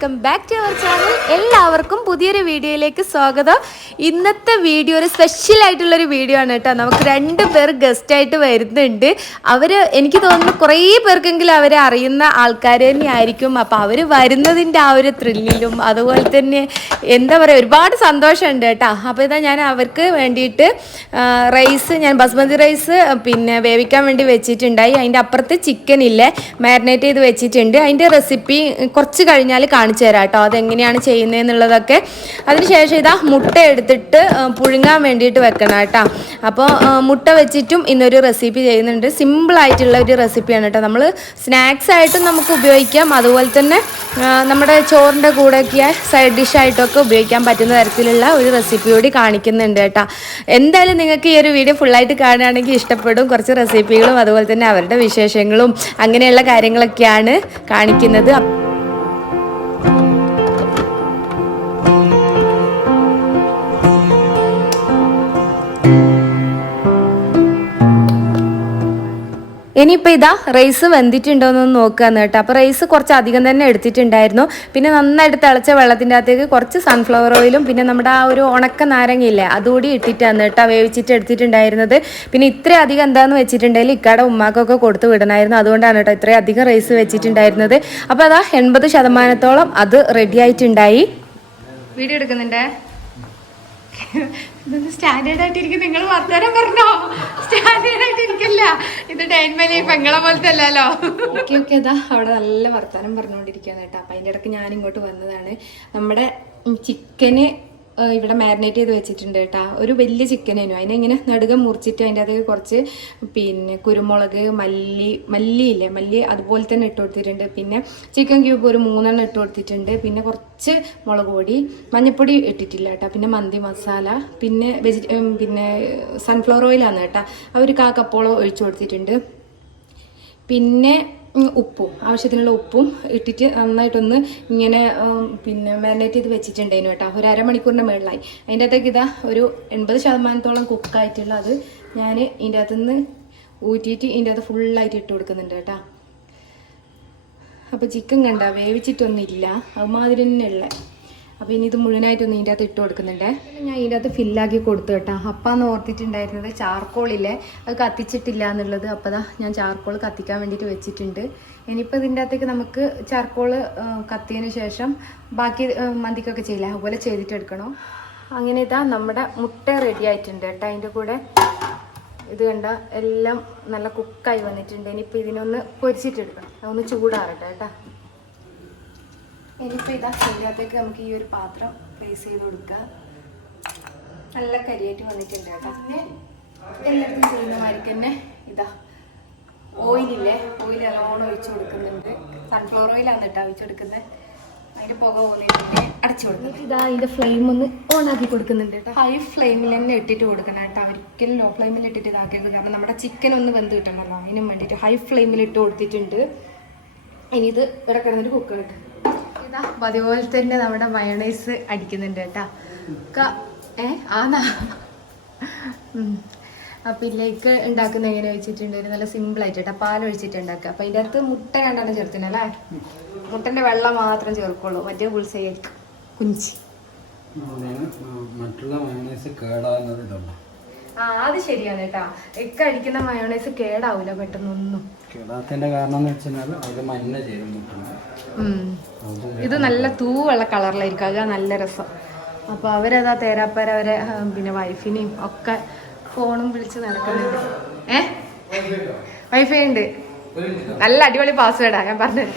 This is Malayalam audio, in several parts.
Welcome back to our channel. എല്ലാവർക്കും പുതിയൊരു വീഡിയോയിലേക്ക് സ്വാഗതം. ഇന്നത്തെ വീഡിയോ ഒരു സ്പെഷ്യൽ ആയിട്ടുള്ളൊരു വീഡിയോ ആണ് കേട്ടോ. നമുക്ക് 2 പേർ ഗസ്റ്റായിട്ട് വരുന്നുണ്ട്. അവർ എനിക്ക് തോന്നുന്നു കുറേ പേർക്കെങ്കിലും അവരെ അറിയുന്ന ആൾക്കാർ തന്നെയായിരിക്കും. അപ്പോൾ അവർ വരുന്നതിൻ്റെ ആ ഒരു ത്രില്ലിലും അതുപോലെ തന്നെ എന്താ പറയുക, ഒരുപാട് സന്തോഷമുണ്ട് കേട്ടോ. അപ്പോൾ ഇതാ ഞാൻ അവർക്ക് വേണ്ടിയിട്ട് റൈസ്, ഞാൻ ബസ്മതി റൈസ് പിന്നെ വേവിക്കാൻ വേണ്ടി വെച്ചിട്ടുണ്ടായി. അതിൻ്റെ അപ്പുറത്ത് ചിക്കൻ ഇല്ലേ മാരിനേറ്റ് ചെയ്ത് വെച്ചിട്ടുണ്ട്. അതിൻ്റെ റെസിപ്പി കുറച്ച് കഴിഞ്ഞാൽ കാണിച്ചു തരാം കേട്ടോ, അതെങ്ങനെയാണ് ചെയ്യുന്നതെന്നുള്ളതൊക്കെ. അതിനുശേഷം ഇതാ മുട്ട എടുത്തിട്ട് പുഴുങ്ങാൻ വേണ്ടിയിട്ട് വെക്കണം കേട്ടോ. അപ്പോൾ മുട്ട വെച്ചിട്ടും ഇന്നൊരു റെസിപ്പി ചെയ്യുന്നുണ്ട്. സിമ്പിളായിട്ടുള്ള ഒരു റെസിപ്പിയാണ് കേട്ടോ. നമ്മൾ സ്നാക്സ് ആയിട്ടും നമുക്ക് ഉപയോഗിക്കാം, അതുപോലെ തന്നെ നമ്മുടെ ചോറിൻ്റെ കൂടെയൊക്കെ സൈഡ് ഡിഷായിട്ടൊക്കെ ഉപയോഗിക്കാൻ പറ്റുന്ന തരത്തിലുള്ള ഒരു റെസിപ്പി കൂടി കാണിക്കുന്നുണ്ട് കേട്ടോ. എന്തായാലും നിങ്ങൾക്ക് ഈ ഒരു വീഡിയോ ഫുള്ളായിട്ട് കാണുകയാണെങ്കിൽ ഇഷ്ടപ്പെടും. കുറച്ച് റെസിപ്പികളും അതുപോലെ തന്നെ അവരുടെ വിശേഷങ്ങളും അങ്ങനെയുള്ള കാര്യങ്ങളൊക്കെയാണ് കാണിക്കുന്നത്. ഇനിയിപ്പോൾ ഇതാ റൈസ് വെന്തിട്ടുണ്ടോയെന്നൊന്ന് നോക്കുകയെന്ന് കേട്ടോ. അപ്പോൾ റൈസ് കുറച്ച് അധികം തന്നെ എടുത്തിട്ടുണ്ടായിരുന്നു. പിന്നെ നന്നായിട്ട് തിളച്ച വെള്ളത്തിൻ്റെ അകത്തേക്ക് കുറച്ച് സൺഫ്ലവർ ഓയിലും പിന്നെ നമ്മുടെ ആ ഒരു ഉണക്ക നാരങ്ങയില്ലേ അതുകൂടി ഇട്ടിട്ടാണ് കേട്ടോ വേവിച്ചിട്ട് എടുത്തിട്ടുണ്ടായിരുന്നത്. പിന്നെ ഇത്രയും അധികം എന്താണെന്ന് വെച്ചിട്ടുണ്ടെങ്കിൽ ഇക്കാടെ ഉമ്മാക്കൊക്കെ കൊടുത്ത് വിടണമായിരുന്നു. അതുകൊണ്ടാണ് കേട്ടോ ഇത്രയും അധികം റൈസ് വെച്ചിട്ടുണ്ടായിരുന്നത്. അപ്പോൾ അതാ 80% അത് റെഡി ആയിട്ടുണ്ടായി. വീഡിയോ എടുക്കുന്നുണ്ടേ. ഇതൊന്ന് സ്റ്റാൻഡേർഡ് ആയിട്ടിരിക്കും. നിങ്ങൾ വർത്തമാനം പറഞ്ഞോ, സ്റ്റാൻഡേർഡ് ആയിട്ടിരിക്കല്ല. ഇത് ഡൈൻമലി പെങ്ങളെ പോലത്തെ അല്ലല്ലോ. ഓക്കെ ഓക്കെ, അതാ അവിടെ നല്ല വർത്തമാനം പറഞ്ഞുകൊണ്ടിരിക്കുകയാണ് കേട്ടോ. അപ്പം അതിൻ്റെ ഇടയ്ക്ക് ഞാൻ ഇങ്ങോട്ട് വന്നതാണ്. നമ്മുടെ ചിക്കന് ഇവിടെ മാരിനേറ്റ് ചെയ്ത് വെച്ചിട്ടുണ്ട് കേട്ടോ. ഒരു വലിയ ചിക്കനേനു, അതിനെങ്ങനെ നടുകം മുറിച്ചിട്ട് അതിൻ്റെ അകത്ത് കുറച്ച് പിന്നെ കുരുമുളക്, മല്ലിയില്ലേ മല്ലി അതുപോലെ തന്നെ ഇട്ട് കൊടുത്തിട്ടുണ്ട്. പിന്നെ ചിക്കൻ ക്യൂബ് ഒരു 3 ഇട്ട് കൊടുത്തിട്ടുണ്ട്. പിന്നെ കുറച്ച് മുളക് പൊടി, മഞ്ഞൾപ്പൊടി ഇട്ടിട്ടില്ല കേട്ടോ. പിന്നെ മന്തി മസാല, പിന്നെ പിന്നെ സൺഫ്ലവർ ഓയിലാണ് കേട്ടോ. ഒരു 1/4 കപ്പോളം ഒഴിച്ചു കൊടുത്തിട്ടുണ്ട്. പിന്നെ ഉപ്പും, ആവശ്യത്തിനുള്ള ഉപ്പും ഇട്ടിട്ട് നന്നായിട്ടൊന്ന് ഇങ്ങനെ പിന്നെ മാരിനേറ്റ് ചെയ്ത് വെച്ചിട്ടുണ്ടായിരുന്നു കേട്ടോ. ഒരു അരമണിക്കൂറിൻ്റെ മുകളിലായി. അതിൻ്റെ അകത്തേക്ക് ഇതാ ഒരു 80% കുക്കായിട്ടുള്ള അത് ഞാൻ ഇതിൻ്റെ അകത്തുനിന്ന് ഊറ്റിയിട്ട് ഇതിൻ്റെ അകത്ത് ഫുള്ളായിട്ട് ഇട്ട് കൊടുക്കുന്നുണ്ട് കേട്ടോ. അപ്പോൾ ചിക്കൻ കണ്ട വേവിച്ചിട്ടൊന്നുമില്ല, അതുമാതിരി തന്നെ ഉള്ള. അപ്പോൾ ഇനി ഇത് മുഴുവനായിട്ടൊന്ന് ഇതിൻ്റെ അകത്ത് ഇട്ട് കൊടുക്കുന്നുണ്ട്. ഞാൻ ഇതിൻ്റെ അകത്ത് ഫില്ലാക്കി കൊടുത്തു കേട്ടോ. അപ്പാന്ന് ഓർത്തിട്ടുണ്ടായിരുന്നത് ചാർക്കോളില്ലേ അത് കത്തിച്ചിട്ടില്ല എന്നുള്ളത്. അപ്പോൾ അതാ ഞാൻ ചാർക്കോൾ കത്തിക്കാൻ വേണ്ടിയിട്ട് വെച്ചിട്ടുണ്ട്. ഇനിയിപ്പോൾ ഇതിൻ്റെ അകത്തേക്ക് നമുക്ക് ചാർക്കോൾ കത്തിയതിന് ശേഷം ബാക്കി മന്തിക്കൊക്കെ ചെയ്യില്ല അതുപോലെ ചെയ്തിട്ടെടുക്കണം. അങ്ങനെ ഇതാ നമ്മുടെ മുട്ട റെഡി ആയിട്ടുണ്ട് കേട്ടോ. അതിൻ്റെ കൂടെ ഇത് കണ്ട എല്ലാം നല്ല കുക്കായി വന്നിട്ടുണ്ട്. ഇനിയിപ്പോൾ ഇതിനൊന്ന് പൊരിച്ചിട്ടെടുക്കണം, അതൊന്ന് ചൂടാറട്ടെ കേട്ടോ. ഇനിയിപ്പോൾ ഇതാ ഇതിനകത്തേക്ക് നമുക്ക് ഈ ഒരു പാത്രം പ്ലേസ് ചെയ്ത് കൊടുക്കുക. നല്ല കരിയായിട്ട് വന്നിട്ടുണ്ട് കേട്ടോ. പിന്നെ എല്ലായിടത്തും ചെയ്യുന്ന മാതിരിക്ക് തന്നെ ഇതാ ഓയിലില്ലേ, ഓയിൽ നല്ലോണം ഒഴിച്ചു കൊടുക്കുന്നുണ്ട്. സൺഫ്ലവർ ഓയിലാണ് കേട്ടോ ഒഴിച്ചു കൊടുക്കുന്നത്. അതിൻ്റെ പുക പോന്നിട്ട് അടച്ചു കൊടുക്കുന്നത്. ഇതാ ഇതിൻ്റെ ഫ്ലെയിം ഒന്ന് ഓണാക്കി കൊടുക്കുന്നുണ്ട് കേട്ടോ. ഹൈ ഫ്ലെയിമിൽ തന്നെ ഇട്ടിട്ട് കൊടുക്കണം കേട്ടോ. ഒരിക്കലും ലോ ഫ്ലെയിമിൽ ഇട്ടിട്ട് ഇതാക്കരുത്, കാരണം നമ്മുടെ ചിക്കൻ ഒന്ന് വെന്ത് കിട്ടണമല്ലോ. അതിനും വേണ്ടിയിട്ട് ഹൈ ഫ്ലെയിമിൽ ഇട്ട് കൊടുത്തിട്ടുണ്ട്. ഇനി ഇത് ഇവിടെ കിടന്നിട്ട് കുക്ക് കിട്ടും. ഇതാ അതുപോലെ തന്നെ നമ്മുടെ മയോണൈസ് അടിക്കുന്നുണ്ട് കേട്ടോ. ആന്നാ അപ്പം ഇതിലേക്ക് ഉണ്ടാക്കുന്ന എങ്ങനെ വെച്ചിട്ടുണ്ട്, നല്ല സിമ്പിളായിട്ട് കേട്ടോ. പാലൊഴിച്ചിട്ട് ഉണ്ടാക്കുക. അപ്പം ഇതിൻ്റെ അകത്ത് മുട്ട കണ്ടാണ് ചേർത്തിനല്ലേ, മുട്ടൻ്റെ വെള്ളം മാത്രം ചേർക്കുള്ളൂ, മറ്റേ പുളിസയായിരിക്കും കുഞ്ചി. അത് ശരിയാണ് കേട്ടോ. ഒക്കെ അടിക്കുന്ന മയോണൈസ് കേടാവൂല പെട്ടെന്നൊന്നും. ഇത് നല്ല തൂവെള്ള കളറിലായിരിക്കും, അത് നല്ല രസം. അപ്പൊ അവരതാ തേരാപ്പാര അവരെ പിന്നെ വൈഫിനെയും ഒക്കെ ഫോണും വിളിച്ച് നടക്കുന്നുണ്ട്. വൈഫൈ ഉണ്ട്, നല്ല അടിപൊളി പാസ്വേഡാ ഞാൻ പറഞ്ഞത്.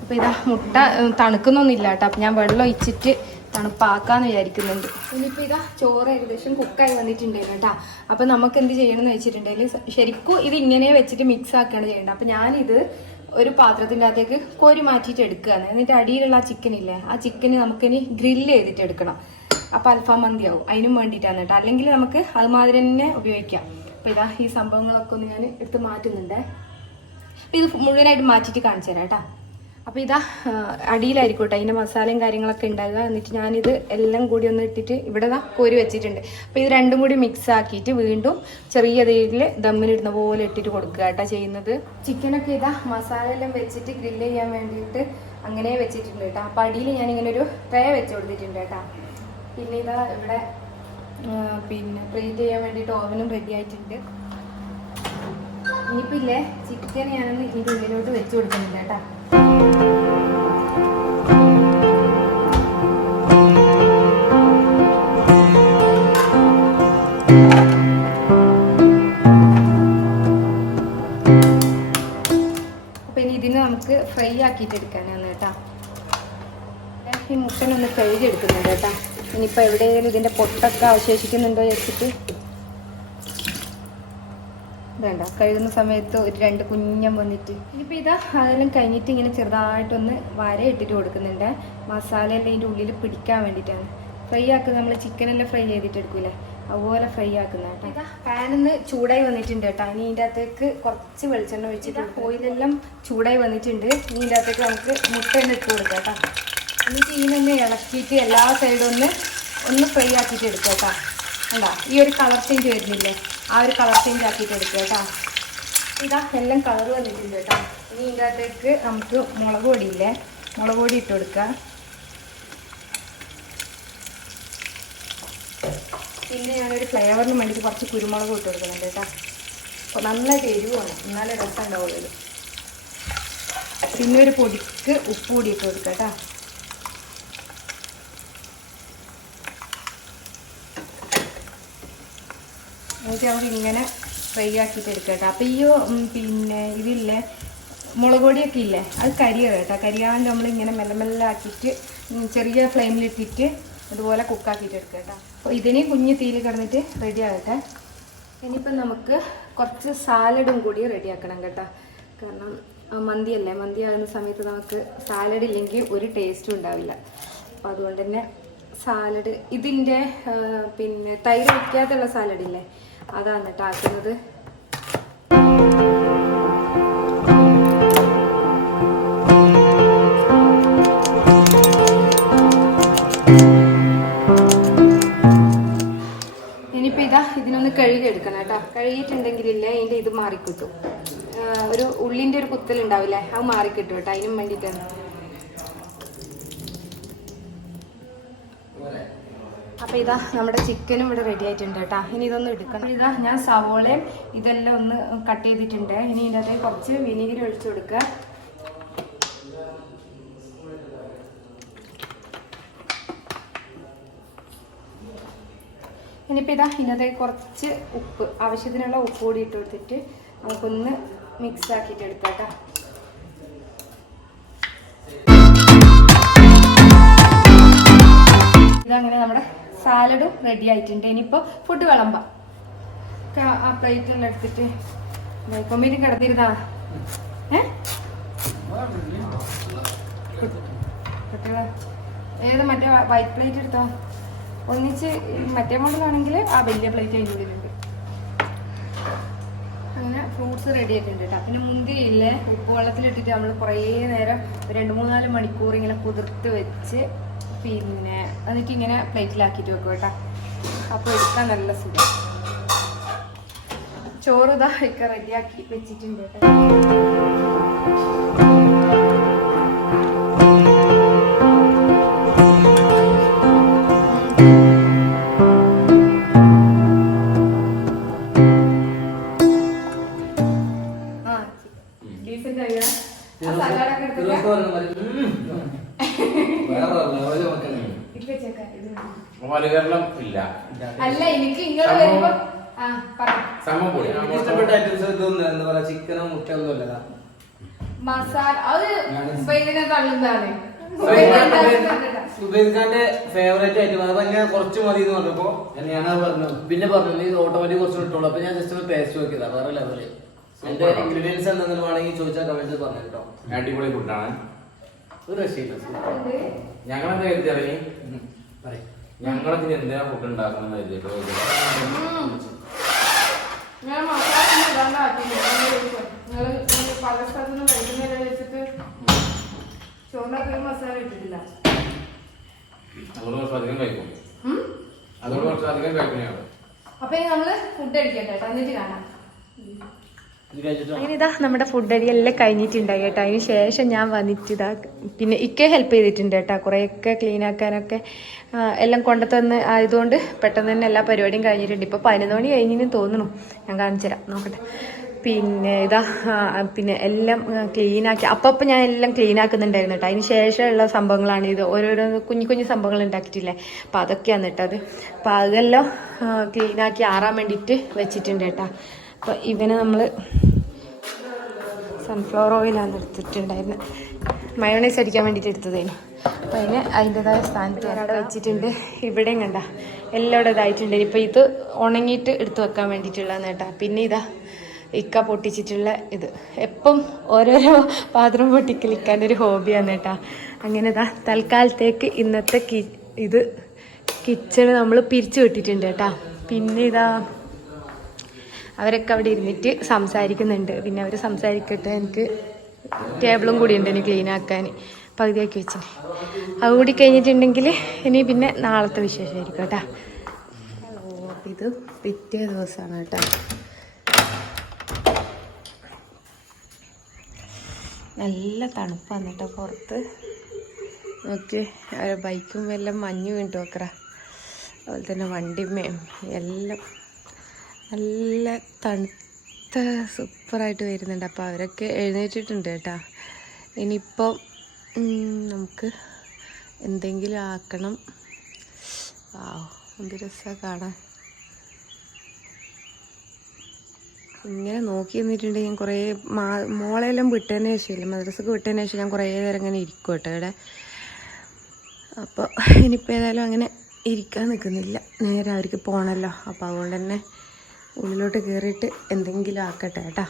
അപ്പൊ ഇതാ മുട്ട തണുക്കുന്നൊന്നുമില്ല കേട്ടോ. അപ്പൊ ഞാൻ വെള്ളം ഒഴിച്ചിട്ട് തണുപ്പാക്കാന്ന് വിചാരിക്കുന്നുണ്ട്. ഇനിയിപ്പോൾ ഇതാ ചോറ് ഏകദേശം കുക്കായി വന്നിട്ടുണ്ടായിരുന്നു കേട്ടോ. അപ്പം നമുക്ക് എന്ത് ചെയ്യണമെന്ന് വെച്ചിട്ടുണ്ടെങ്കിൽ ശരിക്കും ഇത് ഇങ്ങനെ വെച്ചിട്ട് മിക്സ് ആക്കുകയാണ് ചെയ്യേണ്ടത്. അപ്പം ഞാനിത് ഒരു പാത്രത്തിൻ്റെ അകത്തേക്ക് കോരി മാറ്റിയിട്ട് എടുക്കുകയാണ്. എന്നിട്ട് അടിയിലുള്ള ആ ചിക്കൻ ഇല്ലേ, ആ ചിക്കന് നമുക്കിനി ഗ്രില്ല് ചെയ്തിട്ട് എടുക്കണം. അപ്പോൾ അൽഫാം മന്തി ആവും, അതിനും വേണ്ടിയിട്ടാണ് കേട്ടോ. അല്ലെങ്കിൽ നമുക്ക് അതുമാതിരി തന്നെ ഉപയോഗിക്കാം. അപ്പോൾ ഇതാ ഈ സംഭവങ്ങളൊക്കെ ഒന്ന് ഞാൻ എടുത്ത് മാറ്റുന്നുണ്ട്. അപ്പം ഇത് മുഴുവനായിട്ട് മാറ്റിയിട്ട് കാണിച്ചു തരാം കേട്ടോ. അപ്പോൾ ഇതാ അടിയിലായിരിക്കട്ടെ അതിൻ്റെ മസാലയും കാര്യങ്ങളൊക്കെ ഉണ്ടാകുക. എന്നിട്ട് ഞാനിത് എല്ലാം കൂടി ഒന്ന് ഇട്ടിട്ട് ഇവിടെ കോരി വെച്ചിട്ടുണ്ട്. അപ്പോൾ ഇത് രണ്ടും കൂടി മിക്സ് ആക്കിയിട്ട് വീണ്ടും ചെറിയ തീയിൽ ദമ്മിലിടുന്ന പോലെ ഇട്ടിട്ട് കൊടുക്കുക കേട്ടോ ചെയ്യുന്നത്. ചിക്കനൊക്കെ ഇതാ മസാല എല്ലാം വെച്ചിട്ട് ഗ്രില്ല് ചെയ്യാൻ വേണ്ടിയിട്ട് അങ്ങനെ വെച്ചിട്ടുണ്ട് കേട്ടോ. അപ്പോൾ അടിയിൽ ഞാനിങ്ങനെ ഒരു ട്രേ വെച്ച് കൊടുത്തിട്ടുണ്ട് കേട്ടോ. പിന്നെ ഇതാ ഇവിടെ പിന്നെ പ്രീറ്റ് ചെയ്യാൻ വേണ്ടിയിട്ട് ഓവനും റെഡി ആയിട്ടുണ്ട്. ഇനിയിപ്പോൾ ഇല്ലേ ചിക്കൻ ഞാനൊന്ന് ഇതിൻ്റെ ഉള്ളിലോട്ട് വെച്ച് കൊടുക്കുന്നില്ല കേട്ടോ. അപ്പോൾ ഇനി ഇതിന് നമുക്ക് ഫ്രൈ ആക്കിയിട്ട് എടുക്കാനാണ് കേട്ടോ. ഈ മുട്ടനൊന്ന് കഴുകി എടുക്കുന്നുണ്ട് കേട്ടോ. ഇനിയിപ്പോൾ എവിടെയെങ്കിലും ഇതിൻ്റെ പൊട്ടൊക്കെ അവശേഷിക്കുന്നുണ്ടോ വെച്ചിട്ട് വേണ്ട കഴുകുന്ന സമയത്ത് ഒരു 2 കുഞ്ഞം വന്നിട്ട്. ഇനിയിപ്പോൾ ഇതാ അതെല്ലാം കഴിഞ്ഞിട്ട് ഇങ്ങനെ ചെറുതായിട്ടൊന്ന് വര ഇട്ടിട്ട് കൊടുക്കുന്നുണ്ട്. മസാല എല്ലാം ഇതിൻ്റെ ഉള്ളിൽ പിടിക്കാൻ വേണ്ടിയിട്ടാണ്. ഫ്രൈ ആക്കുന്നത് നമ്മൾ ചിക്കനെല്ലാം ഫ്രൈ ചെയ്തിട്ട് എടുക്കൂലേ അതുപോലെ ഫ്രൈ ആക്കുന്ന കേട്ടോ. ഇതാ പാനൊന്ന് ചൂടായി വന്നിട്ടുണ്ട് കേട്ടോ. ഇനി ഇതിൻ്റെ അകത്തേക്ക് കുറച്ച് വെളിച്ചെണ്ണ ഒഴിച്ചിട്ട് ഓയിലെല്ലാം ചൂടായി വന്നിട്ടുണ്ട്. ഇനി ഇതിൻ്റെ അകത്തേക്ക് നമുക്ക് മുട്ട ഒന്ന് ഇട്ട് കൊടുക്കാം കേട്ടോ. എന്നിട്ട് ഇതിനൊന്ന് ഇളക്കിയിട്ട് എല്ലാ സൈഡും ഒന്ന് ഫ്രൈ ആക്കിയിട്ട് എടുക്കുക കേട്ടോ. അല്ല ഈ ഒരു കളർ ചേഞ്ച് വരുന്നില്ലേ ആ ഒരു കളർ ചേഞ്ച് ആക്കിയിട്ട് എടുക്കുക കേട്ടോ. ഇതാ എല്ലാം കളർ വന്നിട്ടുണ്ട് കേട്ടോ. ഇനി ഇതിൻ്റെ അകത്തേക്ക് നമുക്ക് മുളക് പൊടിയില്ലേ മുളക് പൊടി ഇട്ട് കൊടുക്കുക. പിന്നെ ഞാനൊരു ഫ്ലേവറിന് വേണ്ടിയിട്ട് കുറച്ച് കുരുമുളക് ഇട്ട് കൊടുക്കുന്നുണ്ട് കേട്ടോ. അപ്പോൾ നന്നായിട്ട് എരിവാണ് എന്നാലേ രസം ഉണ്ടാവുള്ളൂ. പിന്നെ ഒരു പൊടിക്ക് ഉപ്പ് കൂടി ഇട്ട് കൊടുക്കുക കേട്ടോ. എന്നിട്ട് നമുക്ക് ഇങ്ങനെ ഫ്രൈ ആക്കിയിട്ട് എടുക്കാം കേട്ടോ. അപ്പോൾ ഈ പിന്നെ ഇതില്ലേ മുളക് പൊടിയൊക്കെ ഇല്ലേ അത് കരിയാണ് കേട്ടോ. കരിയാണ്ട് നമ്മളിങ്ങനെ മെല്ലെ മെല്ലെ ആക്കിയിട്ട് ചെറിയ ഫ്ലെയിമിലിട്ടിട്ട് അതുപോലെ കുക്കാക്കിയിട്ട് എടുക്കുക കേട്ടോ. അപ്പോൾ ഇതിന് കുഞ്ഞ് തീയിൽ കിടന്നിട്ട് റെഡി ആകട്ടെ. ഇനിയിപ്പം നമുക്ക് കുറച്ച് സാലഡും കൂടി റെഡിയാക്കണം കേട്ടോ. കാരണം മന്തിയല്ലേ മന്തി ആകുന്ന സമയത്ത് നമുക്ക് സാലഡ് ഇല്ലെങ്കിൽ ഒരു ടേസ്റ്റും ഉണ്ടാവില്ല. അപ്പോൾ അതുകൊണ്ട് തന്നെ സാലഡ് ഇതിൻ്റെ പിന്നെ തൈര് വയ്ക്കാത്തുള്ള സാലഡില്ലേ അതാണ് കേട്ടോ ആക്കുന്നത്. ഇനിയിപ്പോൾ ഇതാ ഇതിനൊന്ന് കഴുകി എടുക്കണം കേട്ടോ. കഴുകിയിട്ടുണ്ടെങ്കിലില്ലേ അതിൻ്റെ ഇത് മാറിക്കിട്ടും. ഒരു ഉള്ളിൻ്റെ ഒരു കുത്തലുണ്ടാവില്ലേ അത് മാറിക്കിട്ടും കേട്ടോ. അതിനും വേണ്ടിയിട്ടാണ്. അപ്പോൾ ഇതാ നമ്മുടെ ചിക്കനും ഇവിടെ റെഡി ആയിട്ടുണ്ട് കേട്ടോ. ഇനി ഇതൊന്ന് എടുക്കണം. ഇതാ ഞാൻ സവോളയും ഇതെല്ലാം ഒന്ന് കട്ട് ചെയ്തിട്ടുണ്ട്. ഇനി ഇതിൻ്റെ അകത്ത് കുറച്ച് വിനീഗർ ഒഴിച്ചു കൊടുക്കുക. ഇനിയിപ്പോൾ ഇതാ ഇതിൻ്റെ കുറച്ച് ഉപ്പ് ആവശ്യത്തിനുള്ള ഉപ്പ് കൂടി ഇട്ട് കൊടുത്തിട്ട് നമുക്കൊന്ന് മിക്സ് ആക്കിയിട്ട് എടുക്കാം കേട്ടോ. ഇതങ്ങനെ നമ്മുടെ സാലഡും റെഡി ആയിട്ടുണ്ട്. ഇനിയിപ്പോൾ ഫുഡ് വിളമ്പാം. ആ പ്ലേറ്റെല്ലാം എടുത്തിട്ട് കൊമ്മിന് കിടന്നിരുന്നാ കുട്ടികളെ ഏത് മറ്റേ വൈറ്റ് പ്ലേറ്റ് എടുത്തോ ഒന്നിച്ച് മറ്റേ മോഡലാണെങ്കിൽ ആ വലിയ പ്ലേറ്റ് അതിൻ്റെ ഉള്ളിലുണ്ട്. അങ്ങനെ ഫ്രൂട്ട്സ് റെഡി ആയിട്ടുണ്ട് കേട്ടോ. പിന്നെ മുന്തിരിയില്ലേ ഉപ്പ് വെള്ളത്തിലിട്ടിട്ട് നമ്മൾ കുറേ നേരം 2-3-4 മണിക്കൂർ ഇങ്ങനെ കുതിർത്ത് വെച്ച് പിന്നെ എന്നിട്ട് ഇങ്ങനെ പ്ലേറ്റിലാക്കിയിട്ട് വെക്കും കേട്ടോ. അപ്പോൾ എടുക്കാൻ നല്ല സുഖം. ചോറ് ഇതാ ഒക്കെ റെഡിയാക്കി വെച്ചിട്ടുണ്ട് കേട്ടോ. അല്ല എനിക്ക് ഇങ്ങനെ വരുമ്പോ ഇഷ്ടപ്പെട്ട ഐറ്റംസ് എന്താ പറയാ ചിക്കനോ മുട്ടയൊന്നും അല്ലതാ മസാല അത് തള്ളുന്നതാണ്. സുബൈർഖാന്റെ ഫേവറേറ്റ് ഐറ്റം അത് തന്നെ കുറച്ച് മതി എന്ന് പറഞ്ഞപ്പോ ഞാനത് പറഞ്ഞു. പിന്നെ പറഞ്ഞു ഇത് ഓട്ടോമാറ്റിക് കുറച്ച് ഇട്ടോളൂ. അപ്പൊ ഞാൻ ജസ്റ്റ് ഒന്ന് ടേസ്റ്റ് നോക്കിയതാ വേറെ ലെവല്. എന്റെ ഇൻഗ്രീഡിയൻസ് എന്തെങ്കിലും വേണമെങ്കിൽ ചോദിച്ചാൽ കമന്റ് പറഞ്ഞു കേട്ടോ. അടിപൊളി ഫുഡാണ്. ഒരു രക്ഷയില്ല. ഞങ്ങളെന്താ കരുതി ഞങ്ങളതിന് എന്തിനാ ഫുഡ് ഉണ്ടാക്കുന്നത് കരുതിട്ടോ. ചോറിനകത്ത് മസാല ഇട്ടിട്ടില്ല. അതുകൊണ്ട് കുറച്ച് അധികം കഴിക്കും. അതുകൊണ്ട് കുറച്ച് അധികം കഴിക്കുന്നതാണ്. അപ്പൊ നമ്മള് ഫുഡ് അടിക്കട്ടെ, എന്നിട്ട് കാണാം. ഇത് കഴിച്ചിട്ട് അങ്ങനെ ഇതാ നമ്മുടെ ഫുഡ് അടി എല്ലാം കഴിഞ്ഞിട്ടുണ്ടായി കേട്ടോ. അതിന് ശേഷം ഞാൻ വന്നിട്ട് ഇതാ പിന്നെ ഇക്കെ ഹെൽപ്പ് ചെയ്തിട്ടുണ്ട് കേട്ടോ. കുറേയൊക്കെ ക്ലീൻ ആക്കാനൊക്കെ എല്ലാം കൊണ്ടുതന്ന് ആയതുകൊണ്ട് പെട്ടെന്ന് തന്നെ എല്ലാ പരിപാടിയും കഴിഞ്ഞിട്ടുണ്ട്. ഇപ്പോൾ 11 മണി കഴിഞ്ഞെന്ന് തോന്നുന്നു. ഞാൻ കാണിച്ചു തരാം, നോക്കട്ടെ. പിന്നെ ഇതാ പിന്നെ എല്ലാം ക്ലീനാക്കി അപ്പം ഞാൻ എല്ലാം ക്ലീൻ ആക്കുന്നുണ്ടായിരുന്നു കേട്ടോ. അതിന് ശേഷമുള്ള സംഭവങ്ങളാണ് ഇത്. ഓരോരോ കുഞ്ഞു കുഞ്ഞു സംഭവങ്ങൾ ഉണ്ടാക്കിയിട്ടില്ലേ, അപ്പം അതൊക്കെയാണ് കേട്ടോ അത്. അപ്പം അതെല്ലാം ക്ലീനാക്കി ആറാൻ വേണ്ടിയിട്ട് വെച്ചിട്ടുണ്ട് കേട്ടോ. അപ്പോൾ ഇവനെ നമ്മൾ സൺഫ്ലവർ ഓയിലാണ് എടുത്തിട്ടുണ്ടായിരുന്നത്. മയോണൈസ് അടിക്കാൻ വേണ്ടിയിട്ട് എടുത്തതേനു. അപ്പോൾ അതിന് അതിൻ്റെതായ സ്ഥാനത്ത് അവിടെ വെച്ചിട്ടുണ്ട്. ഇവിടെയും കണ്ട എല്ലാം ഇതായിട്ടുണ്ട്. ഇപ്പോൾ ഇത് ഉണങ്ങിയിട്ട് എടുത്ത് വെക്കാൻ വേണ്ടിയിട്ടുള്ളതാണ് കേട്ടോ. പിന്നെ ഇതാ ഇക്ക പൊട്ടിച്ചിട്ടുള്ള ഇത്. എപ്പം ഓരോരോ പാത്രം പൊട്ടിക്കലിക്കാൻ്റെ ഒരു ഹോബിയാണ് കേട്ടോ. അങ്ങനെ ഇതാ തൽക്കാലത്തേക്ക് ഇന്നത്തെ ഇത് കിച്ചണ് നമ്മൾ പിരിച്ചു വിട്ടിട്ടുണ്ട് കേട്ടോ. പിന്നെ ഇതാ അവരൊക്കെ അവിടെ ഇരുന്നിട്ട് സംസാരിക്കുന്നുണ്ട്. പിന്നെ അവർ സംസാരിക്കട്ടെ, എനിക്ക് ടേബിളും കൂടി ഉണ്ട് ഇനി ക്ലീൻ ആക്കാൻ, പകുതിയാക്കി വെച്ചിന്. അതുകൂടി കഴിഞ്ഞിട്ടുണ്ടെങ്കിൽ ഇനി പിന്നെ നാളത്തെ വിശേഷമായിരിക്കും കേട്ടോ. ഓ, ഇത് പിറ്റേ ദിവസമാണ് കേട്ടോ. നല്ല തണുപ്പാണ് കേട്ടോ പുറത്ത്. നോക്കി ബൈക്കും എല്ലാം മഞ്ഞ് വീണ്ടു നോക്കറ. അതുപോലെ തന്നെ വണ്ടിമേയും എല്ലാം നല്ല തണുത്ത സൂപ്പറായിട്ട് വരുന്നുണ്ട്. അപ്പോൾ അവരൊക്കെ എഴുന്നേറ്റിട്ടുണ്ട് കേട്ടോ. ഇനിയിപ്പോൾ നമുക്ക് എന്തെങ്കിലും ആക്കണം. എന്ത് രസമാണ് കാണാൻ. ഇങ്ങനെ നോക്കി നിന്നിട്ടുണ്ട് ഞാൻ കുറേ. മോളെല്ലാം വിട്ടതിന് ശേഷമില്ല, മദ്രസക്ക് വിട്ടതിന് ശേഷം ഞാൻ കുറേ നേരം ഇങ്ങനെ ഇരിക്കും കേട്ടോ ഇവിടെ. അപ്പോൾ ഇനിയിപ്പോൾ ഏതായാലും അങ്ങനെ ഇരിക്കാൻ നിൽക്കുന്നില്ല, നേരെ അവർക്ക് പോകണമല്ലോ. അപ്പോൾ അതുകൊണ്ട് തന്നെ ഉള്ളിലോട്ട് കയറിയിട്ട് എന്തെങ്കിലും ആക്കട്ടെ കേട്ടോ.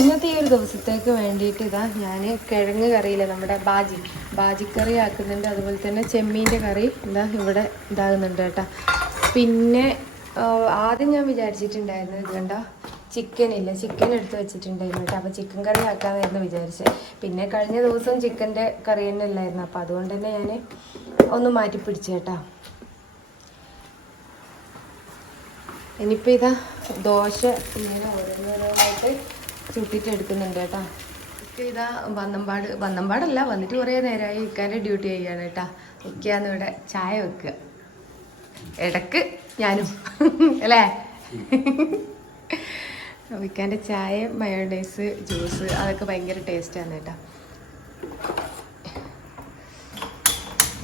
ഇന്നത്തെ ഈ ഒരു ദിവസത്തേക്ക് വേണ്ടിയിട്ട് ഇതാ ഞാൻ കിഴങ്ങ് കറിയില്ല, നമ്മുടെ ബാജിക്കറി ആക്കുന്നുണ്ട്. അതുപോലെ തന്നെ ചെമ്മീൻ്റെ കറി എന്താ ഇവിടെ ഇതാകുന്നുണ്ട് കേട്ടോ. പിന്നെ ആദ്യം ഞാൻ വിചാരിച്ചിട്ടുണ്ടായിരുന്നു ഇത് കണ്ടോ, ചിക്കൻ എടുത്ത് വെച്ചിട്ടുണ്ടായിരുന്നു കേട്ടോ. അപ്പോൾ ചിക്കൻ കറി ആക്കാമെന്നായിരുന്നു വിചാരിച്ചത്. പിന്നെ കഴിഞ്ഞ ദിവസം ചിക്കൻ്റെ കറി തന്നെ അല്ലായിരുന്നു. അപ്പോൾ അതുകൊണ്ട് തന്നെ ഞാൻ ഒന്ന് മാറ്റി പിടിച്ചു കേട്ടോ. ഇനിയിപ്പോൾ ഇതാ ദോശ ഇങ്ങനെ ഓരോന്നോരോന്നായിട്ട് ചുട്ടിട്ട് എടുക്കുന്നുണ്ട് കേട്ടോ. ഇതാ വന്നമ്പാടല്ല വന്നിട്ട് കുറേ നേരമായി ഇക്കാൻ്റെ ഡ്യൂട്ടി ചെയ്യാണ് കേട്ടോ. ഇക്കാന്ന് ഇവിടെ ചായ വെക്കുക, ഇടക്ക് ഞാനും അല്ലേ. ഇക്കാൻ്റെ ചായ, മയോണൈസ്, ജ്യൂസ് അതൊക്കെ ഭയങ്കര ടേസ്റ്റാണ് കേട്ടോ.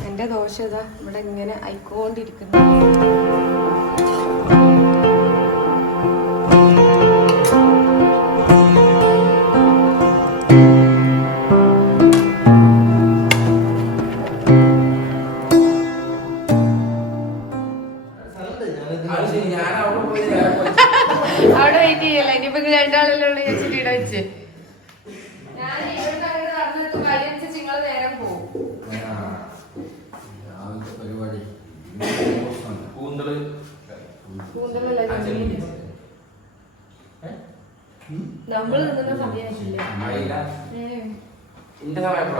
എൻ്റെ ദോശ ഇതാ ഇവിടെ ഇങ്ങനെ ആയിക്കൊണ്ടിരിക്കുന്നു. അവിടെ വെയിറ്റ് ചെയ്യല്ല, ഇനിയിപ്പോ രണ്ടാളല്ലേ ഉള്ളു വെച്ചിട്ട് ഇട വെച്ച് ഞാൻ ഇവിടുത്തെ അങ്ങനെ നടന്നെത്തും. അതിനനുസരിച്ച് നിങ്ങൾ നേരം പോകും. കൂന്തലല്ല നമ്മള് നിന്ന സമയമായിട്ടില്ലേ? എന്റെ സമയം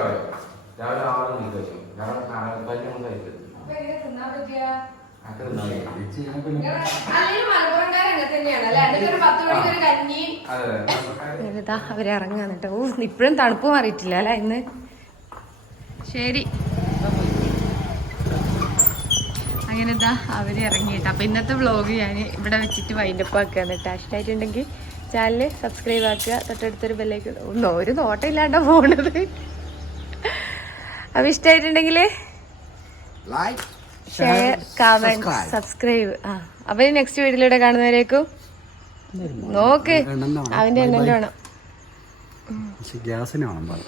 രാവിലെ 6 മണിക്ക് അപ്പൊ എങ്ങനെ തിന്നാൻ പറ്റിയ അവര് ഇറങ്ങാന്ന് കേട്ടോ. ഇപ്പഴും തണുപ്പ് മാറിയിട്ടില്ല അല്ലെ ഇന്ന്. ശരി, അങ്ങനെ അവര് ഇറങ്ങിയിട്ട്. അപ്പൊ ഇന്നത്തെ വ്ളോഗ് ഞാൻ ഇവിടെ വെച്ചിട്ട് വൈൻഡപ്പ് ആക്കുകയാണ് കേട്ടോ. ഇഷ്ടമായിട്ടുണ്ടെങ്കിൽ ചാനൽ സബ്സ്ക്രൈബ് ആക്കുക, തൊട്ടടുത്തൊരു ബെല്ലേക്ക് ഒരു നോട്ടം ഇല്ലാണ്ടാ പോണത്. അപ്പൊ ഇഷ്ടമായിട്ടുണ്ടെങ്കിൽ ലൈക്ക്, ഷെയർ, കമന്റ്, സബ്സ്ക്രൈബ്. അപ്പൊ നെക്സ്റ്റ് വീഡിയോയിലൂടെ കാണുന്നവരേക്കും നോക്ക് അവന്റെ എണ്ണ വേണം. ഗ്യാസിന് വേണം.